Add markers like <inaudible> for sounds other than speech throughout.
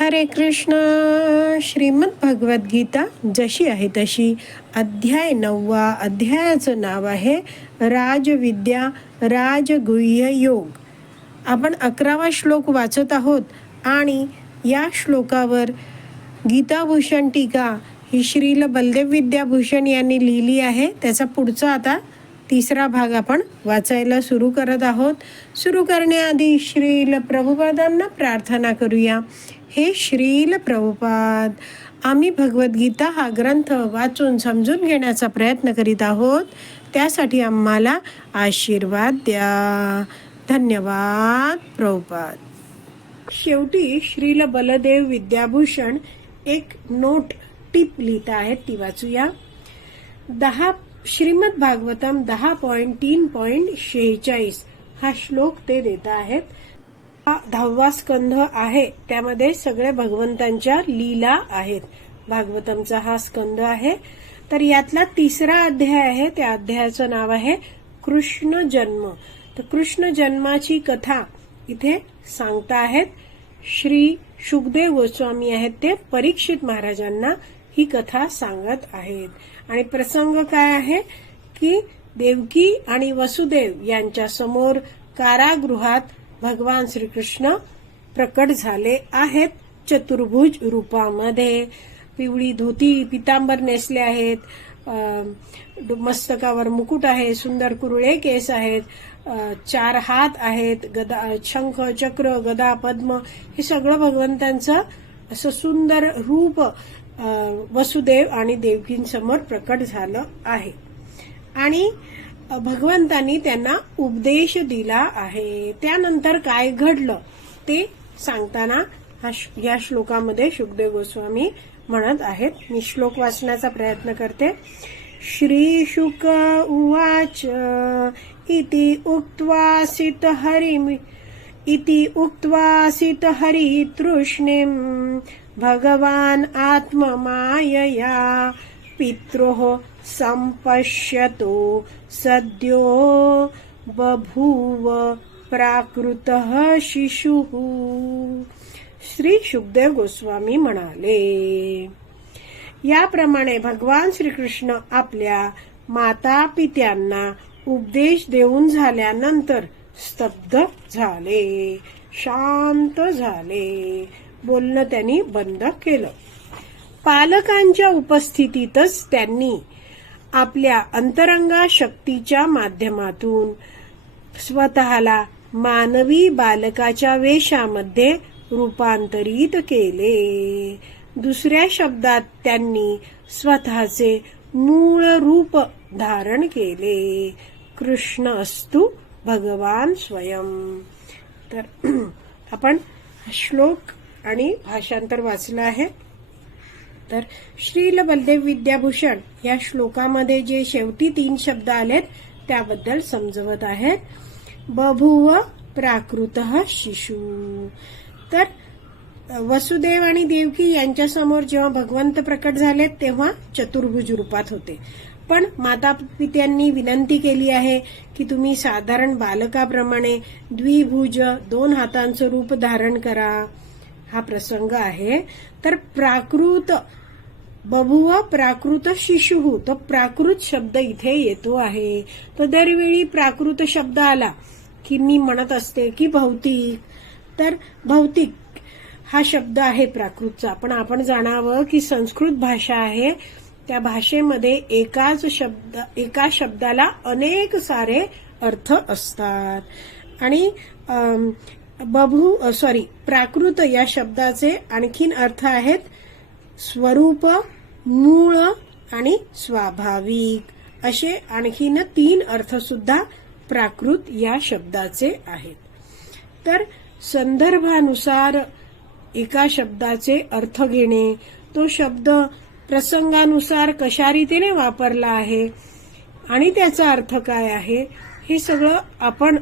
हरे कृष्ण श्रीमद भगवद्गीता जशी आहे तशी. अध्याय नववा अध्यायाचं नाव आहे राजविद्या राजगुह्य योग. आपण अकरावा श्लोक वाचत आहोत आणि या श्लोकावर गीताभूषण टीका ही श्रील बलदेव विद्याभूषण यांनी लिहिली आहे. त्याचा पुढचा आता तिसरा भाग आपण वाचायला सुरू करत आहोत. सुरू करण्याआधी श्रील प्रभुपादांना प्रार्थना करूया. हे श्रील प्रभुपाद. आम्ही भगवद्गीता हा ग्रंथ वाचून समजून घेण्याचा प्रयत्न करीत आहोत. त्यासाठी आम्हाला आशीर्वाद द्या. धन्यवाद प्रभुपाद. शेवटी श्रील बलदेव विद्याभूषण एक नोट टिप लिहित आहेत ती वाचूया. दहा श्रीमद भागवतम दहा पॉइंट तीन पॉइंट शेहेचाळीस हा श्लोक ते देत आहेत. दहावा स्कंध आहे. त्यामध्ये सगळे भगवंतांच्या लीला आहेत. भागवतमचा हा स्कंध आहे. तर यातला तिसरा अध्याय आहे. त्या अध्यायाचं नाव आहे कृष्ण जन्म. तर कृष्ण जन्माची कथा इथे सांगता आहेत. श्री सुखदेव गोस्वामी आहेत ते. परीक्षित महाराजांना ही कथा सांगत आहेत. आणि प्रसंग काय आहे? की देवकी आणि वसुदेव यांच्या समोर कारागृहात भगवान श्रीकृष्ण प्रकट झाले आहेत चतुर्भुज रूपामध्ये. पिवळी धोती पितांबर नेसले आहेत. मस्तकावर मुकुट आहे सुंदर कुरुळे केस आहेत. चार हात आहेत गदा शंख चक्र गदा पद्म हे सगळं भगवंतांचं असं सुंदर रूप वसुदेव आणि देवकींसमोर प्रकट झालं आहे. आणि भगवंतांनी त्यांना उपदेश दिला आहे. त्यानंतर काय घडलं ते सांगताना हा या श्लोकामध्ये सुखदेव गोस्वामी म्हणत आहेत. मी श्लोक वाचण्याचा प्रयत्न करते. श्री शुक उवाच इति उक्त्वा सित हरिमि इति उक्त्वा सित हरि तृष्णिम् भगवान आत्ममायया पित्रोः सम्पश्यतो सद्यो बभूव प्राकृतः शिशुः। श्री सुखदेव गोस्वामी म्हणाले याप्रमाणे भगवान श्रीकृष्ण आपल्या माता पित्यांना उपदेश देऊन झाल्यानंतर स्तब्ध झाले शांत झाले बोलणं त्यांनी बंद केलं. पालकांच्या उपस्थितीतच त्यांनी आपल्या अंतरंगा शक्तीच्या माध्यमातून स्वतःला मानवी बालकाच्या वेशामध्ये रूपांतरित केले. दुसऱ्या शब्दात त्यांनी स्वतःचे मूळ रूप धारण केले. कृष्ण असतु भगवान स्वयं. तर <clears throat> आपण श्लोक आणि भाषांतर वाचलं आहे. तर श्रील बलदेव विद्याभूषण या श्लोकामध्ये जे शेवटी तीन शब्द आलेत त्याबद्दल समजवत आहेत. बभुव प्राकृत शिशु. तर वसुदेव आणि देवकी यांच्यासमोर जेव्हा भगवंत प्रकट झाले तेव्हा चतुर्भुज रूपात होते. पण माता पित्यांनी विनंती केली आहे की तुम्ही साधारण बालकाप्रमाणे द्विभुज दोन हातांचं रूप धारण करा. हा प्रसंग आहे. तर प्राकृत बभुव प्राकृत शिशु तर प्राकृत शब्द इथे येतो आहे. तर दरवेळी प्राकृत शब्द आला की मी म्हणत असते की भौतिक. तर भौतिक हा शब्द आहे प्राकृतचा. पण आपण जाणावं की संस्कृत भाषा आहे. त्या भाषेमध्ये एकाच शब्द एका शब्दाला अनेक सारे अर्थ असतात. आणि बभू सॉरी प्राकृत या शब्दाचे आणखीन अर्थ आहेत स्वरूप मूळ आणि स्वाभाविक. असे आणखीन तीन अर्थ सुद्धा प्राकृत या शब्दाचे आहेत. तर संदर्भानुसार एका शब्दाचे अर्थ घेणे तो शब्द प्रसंगानुसार कशा रीतीने वापरला आहे आणि त्याचा अर्थ काय आहे हे सगळं आपण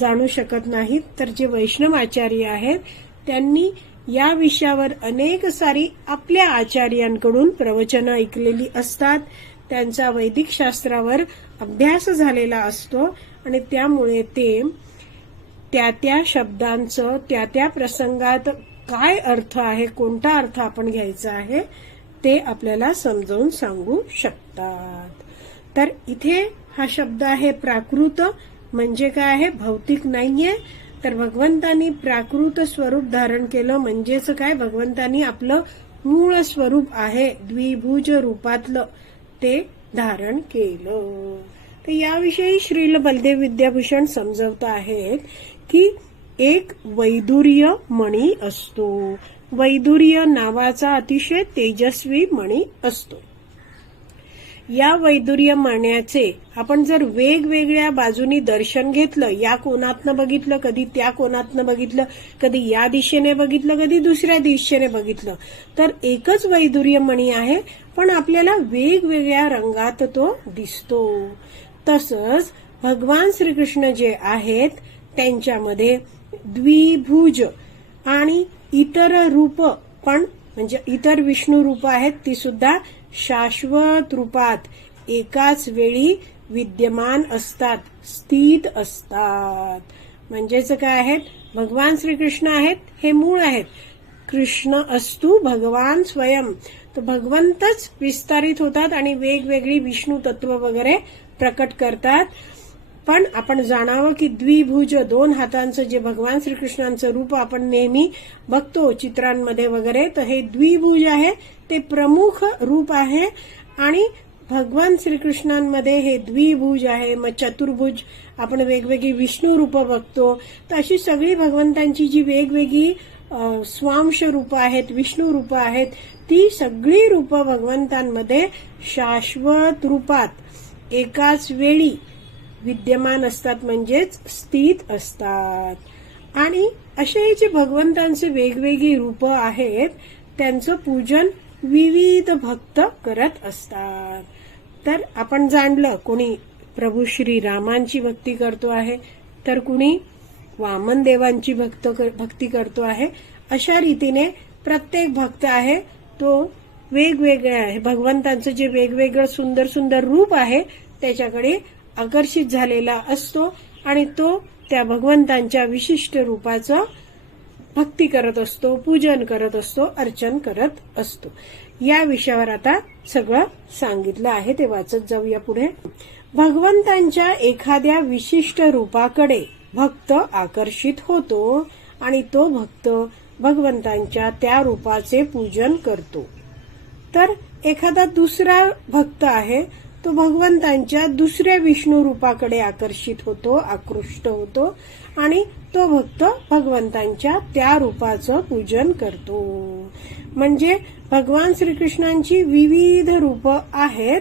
जाणू शकत नाहीत. तर जे वैष्णव आचार्य आहेत त्यांनी या विषयावर अनेक सारी आपल्या आचार्यांकडून प्रवचनं ऐकलेली असतात. त्यांचा वैदिक शास्त्रावर अभ्यास झालेला असतो आणि त्यामुळे ते त्या त्या शब्दांचं त्या त्या प्रसंगात काय अर्थ आहे कोणता अर्थ आपण घ्यायचा आहे ते आपल्याला समजावून सांगू शकतात. तर इथे हा शब्द आहे प्राकृत म्हणजे काय आहे? भौतिक नाहीये. तर भगवंतानी प्राकृत स्वरूप धारण केलं म्हणजेच काय? भगवंतानी आपलं मूळ स्वरूप आहे द्विभुज रूपातलं ते धारण केलं. तर याविषयी श्रील बलदेव विद्याभूषण समजवत आहेत की एक वैदुर्य मणी असतो. वैदुर्य नावाचा अतिशय तेजस्वी मणी असतो. या वैदुर्य मण्याचे आपण जर वेगवेगळ्या बाजूनी दर्शन घेतलं या कोणातनं बघितलं कधी त्या कोणातनं बघितलं कधी या दिशेने बघितलं कधी दुसऱ्या दिशेने बघितलं तर एकच वैदुर्य मणी आहे पण आपल्याला वेगवेगळ्या रंगात तो दिसतो. तसंच भगवान श्रीकृष्ण जे आहेत त्यांच्यामध्ये द्विभुज आणि इतर रूप पण म्हणजे इतर विष्णू रूप आहेत ती सुद्धा शाश्वत रूपात एकाच वेळी विद्यमान असतात स्थित असतात. म्हणजेच काय आहेत? भगवान श्रीकृष्ण आहेत हे मूळ आहेत. कृष्ण असतू भगवान स्वयं. तर भगवंतच विस्तारित होतात आणि वेगवेगळी विष्णू तत्व वगैरे प्रकट करतात. पण आपण जाणावं की द्विभुज दोन हातांचं जे भगवान श्रीकृष्णांचं रूप आपण नेहमी बघतो चित्रांमध्ये वगैरे तर हे द्विभुज आहे ते प्रमुख रूप आहे. आणि भगवान श्रीकृष्णांमध्ये हे द्विभुज आहे मग चतुर्भुज आपण वेगवेगळी विष्णू रूप बघतो. तर अशी सगळी भगवंतांची जी वेगवेगळी स्वांश रूप आहेत विष्णू रूप आहेत ती सगळी रूप भगवंतांमध्ये शाश्वत रूपात एकाच वेळी विद्यमान असतात म्हणजेच स्थित असतात. आणि असे जे भगवंतांचे वेगवेगळी रूप आहेत. त्यांचं पूजन विविध भक्त करत असतात. तर आपण जाणलं कोणी प्रभू श्री रामांची भक्ती करतो आहे तर कुणी वामन देवांची भक्त भक्ती करतो आहे. अशा रीतीने प्रत्येक भक्त आहे तो वेगवेगळ्या आहे. भगवंतांचं जे वेगवेगळं सुंदर सुंदर रूप आहे त्याच्याकडे आकर्षित झालेला असतो आणि तो त्या भगवंतांच्या विशिष्ट रूपाचं भक्ती करत असतो पूजन करत असतो अर्चन करत असतो. या विषयावर आता सगळं सांगितलं आहे ते वाचत जाऊया पुढे. भगवंतांच्या एखाद्या विशिष्ट रूपाकडे भक्त आकर्षित होतो आणि तो भक्त भगवंतांच्या त्या रूपाचे पूजन करतो. तर एखादा दुसरा भक्त आहे तो भगवंतांच्या दुसऱ्या विष्णू रूपाकडे आकर्षित होतो आकृष्ट होतो आणि तो भक्त भगवंतांच्या त्या रूपाचं पूजन करतो. म्हणजे भगवान श्रीकृष्णांची विविध रूप आहेत.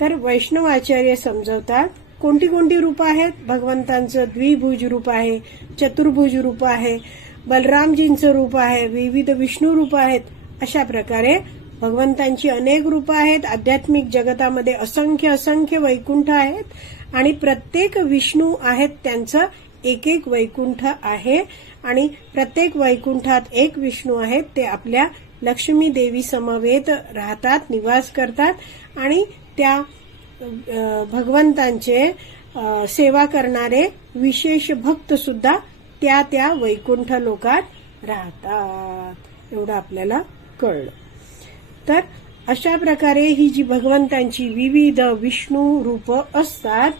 तर वैष्णवाचार्य समजवतात कोणती कोणती रूप आहेत? भगवंतांचं द्विभुज रूप आहे चतुर्भुज रूप आहे बलरामजींचं रूप आहे विविध विष्णू रूप आहेत अशा प्रकारे भगवंतांची अनेक रूप आहेत. आध्यात्मिक जगतामध्ये असंख्य असंख्य वैकुंठ आहेत. आणि प्रत्येक विष्णू आहेत त्यांचं एक एक वैकुंठ आहे. आणि प्रत्येक वैकुंठात एक विष्णू आहेत ते आपल्या लक्ष्मी देवी समवेत राहतात निवास करतात. आणि त्या भगवंतांचे सेवा करणारे विशेष भक्त सुद्धा त्या त्या वैकुंठ लोकात राहतात. एवढं आपल्याला कळलं. तर अशा प्रकारे ही जी भगवंतांची विविध विष्णू रूप असतात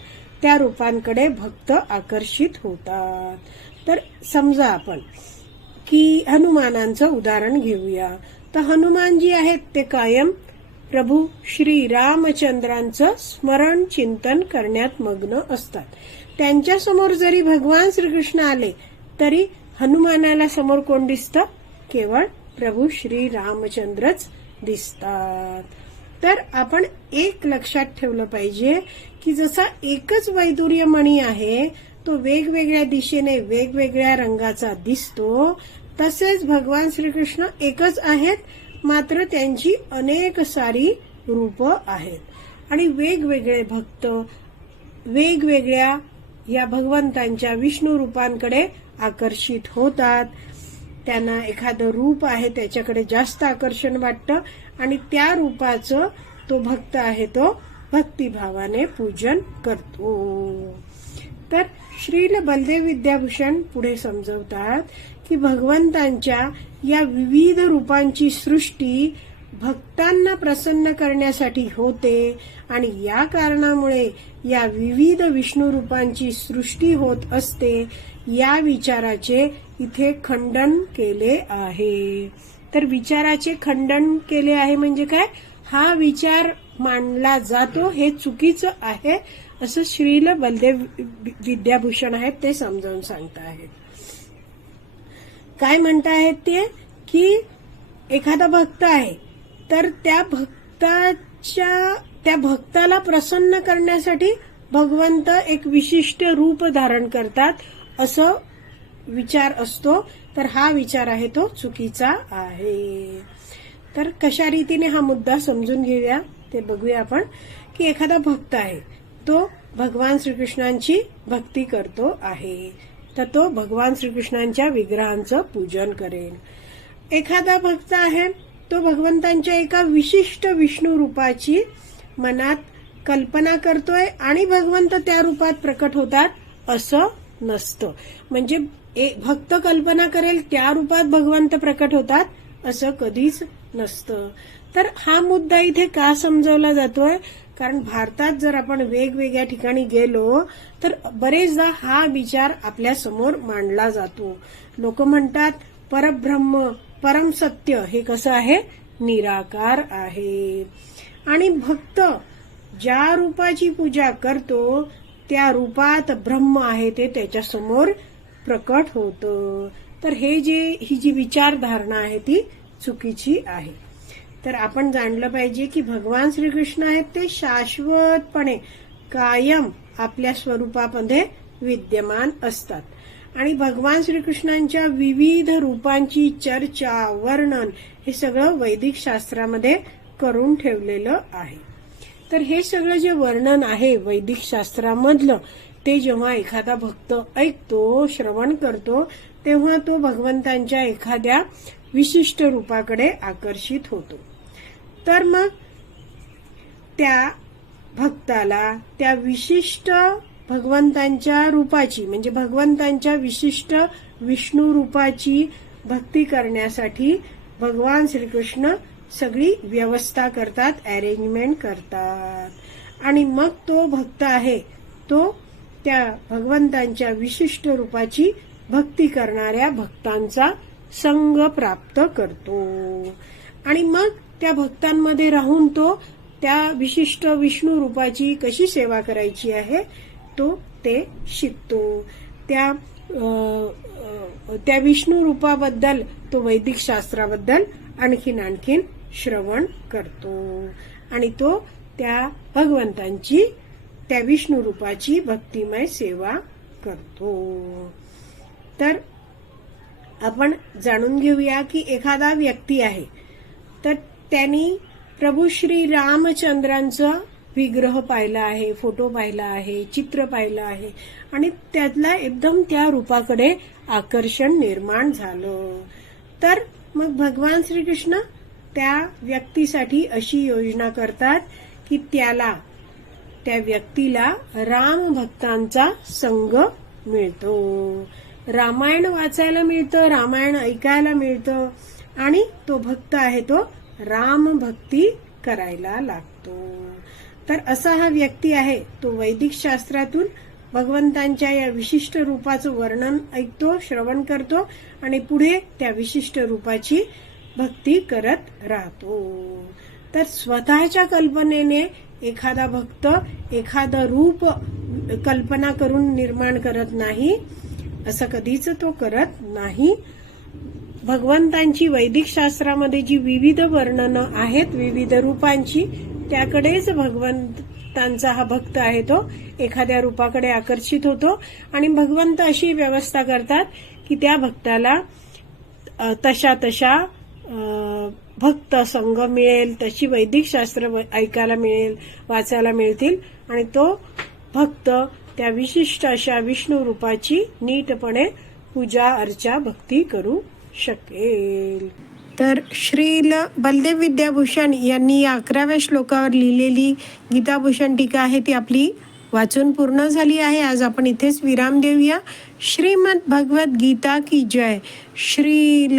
त्या रूपांकडे भक्त आकर्षित होतात. तर समजा आपण की हनुमानांचं उदाहरण घेऊया. तर हनुमान जी आहेत ते कायम प्रभू श्री रामचंद्रांचं स्मरण चिंतन करण्यात मग्न असतात. त्यांच्यासमोर जरी भगवान श्रीकृष्ण आले तरी हनुमानाला समोर कोण दिसतं? केवळ प्रभू श्री रामचंद्रच दिसतात. तर आपण एक लक्षात ठेवलं पाहिजे की जसा एकच वैदुर्य मणी आहे तो वेगवेगळ्या दिशेने वेगवेगळ्या रंगाचा दिसतो. तसेच भगवान श्रीकृष्ण एकच आहेत मात्र त्यांची अनेक सारी रूप आहेत. आणि वेगवेगळे भक्त वेगवेगळ्या या भगवंतांच्या विष्णू रूपांकडे आकर्षित होतात. त्यांना एखादं रूप आहे त्याच्याकडे जास्त आकर्षण वाटतं आणि त्या रूपाचं तो भक्त आहे तो भक्तिभावाने पूजन करतो. तर श्रील बलदेव विद्याभूषण पुढे समजवतात की भगवंतांच्या या विविध रूपांची सृष्टी भक्तांना प्रसन्न करण्यासाठी होते आणि या कारणामुळे या विविध विष्णू रूपांची सृष्टी होत असते या विचाराचे इथे खंडन केले आहे. तर विचाराचे खंडन केले आहे म्हणजे काय? हा विचार मानला जातो हे चुकीचं आहे असं श्रील बलदेव विद्याभूषण आहेत ते समजावून सांगता आहेत काय म्हणता आहेत ते? की एखादा भक्त आहे तर त्या भक्ताच्या त्या भक्ताला प्रसन्न करण्यासाठी भगवंत एक विशिष्ट रूप धारण करतात असं विचार असतो तर हा विचार आहे तो चुकीचा आहे. तर कशा रीतीने हा मुद्दा समजून घेऊया ते बघूया आपण की एखादा भक्त आहे तो भगवान श्रीकृष्णांची भक्ती करतो आहे तर तो भगवान श्रीकृष्णांच्या विग्रहांचं पूजन करेल. एखादा भक्त आहे तो भगवंतांच्या एका विशिष्ट विष्णू रूपाची मनात कल्पना करतोय आणि भगवंत त्या रूपात प्रकट होतात असं नसतं. म्हणजे भक्त कल्पना करेल त्या रूपात भगवंत प्रकट होतात असं कधीच नसतं. तर हा मुद्दा इथे का समजवला जातोय? कारण भारतात जर आपण वेगवेगळ्या ठिकाणी गेलो तर बरेचदा हा विचार आपल्यासमोर मांडला जातो. लोक म्हणतात परब्रह्म परम सत्य हे कसं आहे? निराकार आहे. आणि भक्त ज्या रूपाची पूजा करतो त्या रूपात ब्रह्म आहे ते त्याच्यासमोर प्रकट होतं. तर हे जे ही जी विचारधारणा आहे ती चुकीची आहे. तर आपण जाणलं पाहिजे की भगवान श्रीकृष्ण आहेत ते शाश्वतपणे कायम आपल्या स्वरूपामध्ये विद्यमान असतात. आणि भगवान श्रीकृष्णांच्या विविध रूपांची चर्चा वर्णन हे सगळं वैदिक शास्त्रामध्ये करून ठेवलेलं आहे. तर हे सगळं जे वर्णन आहे वैदिक शास्त्रामधलं ते जेव्हा एखादा भक्त ऐकतो श्रवण करतो तेव्हा तो भगवंतांच्या एखाद्या विशिष्ट रूपाकडे आकर्षित होतो. तर मग त्या भक्ताला त्या विशिष्ट भगवंतांच्या रूपाची म्हणजे भगवंतांच्या विशिष्ट विष्णू रूपाची भक्ती करण्यासाठी भगवान श्रीकृष्ण सगळी व्यवस्था करतात अरेंजमेंट करतात. आणि मग तो भक्त आहे तो त्या भगवंतांच्या विशिष्ट रूपाची भक्ती करणाऱ्या भक्तांचा संग प्राप्त करतो. आणि मग त्या भक्तांमध्ये राहून तो त्या विशिष्ट विष्णू रूपाची कशी सेवा करायची आहे तो ते शिकतो. त्या त्या विष्णू रूपाबद्दल तो वैदिक शास्त्राबद्दल आणखीन आणखीन श्रवण करतो. आणि तो त्या भगवंतांची त्या विष्णू रूपाची भक्तिमय सेवा करतो. तर आपण जाणून घेऊया की एखादा व्यक्ती आहे तर त्यांनी प्रभू श्री रामचंद्रांचा विग्रह पाहिला आहे फोटो पाहिला आहे चित्र पाहिलं आहे आणि त्यातला एकदम त्या रूपाकडे आकर्षण निर्माण झालं. तर मग भगवान श्रीकृष्ण त्या व्यक्तीसाठी अशी योजना करतात की त्याला त्या व्यक्तीला राम भक्तांचा संग मिळतो. रामायण वाचायला मिळतं रामायण ऐकायला मिळतं आणि तो भक्त आहे तो राम भक्ती करायला लागतो. तर असा हा व्यक्ती आहे तो वैदिक शास्त्रातून भगवंतांच्या या विशिष्ट रूपाचं वर्णन ऐकतो श्रवण करतो आणि पुढे त्या विशिष्ट रूपाची भक्ती करत राहतो. तर स्वतःच्या कल्पनेने एखादा भक्त एखादं रूप कल्पना करून निर्माण करत नाही असं कधीच तो करत नाही. भगवंतांची वैदिक शास्त्रामध्ये जी विविध वर्णनं आहेत विविध रूपांची त्याकडेच भगवंतांचा हा भक्त आहे तो. एखाद्या रूपाकडे आकर्षित होतो आणि भगवंत अशी व्यवस्था करतात की त्या भक्ताला तशा तशा भक्त संघ मिळेल तशी वैदिक शास्त्र व- ऐकायला मिळेल वाचायला मिळतील. आणि तो भक्त त्या विशिष्ट अशा विष्णू रूपाची नीटपणे पूजा अर्चा भक्ती करू शकेल. तर श्रील बलदेव विद्याभूषण यांनी या अकराव्या श्लोकावर लिहिलेली गीताभूषण टीका आहे ती आपली वाचून पूर्ण झाली आहे. आज आपण इथेच विराम देऊया. श्रीमद भगवत गीता की जय. श्रील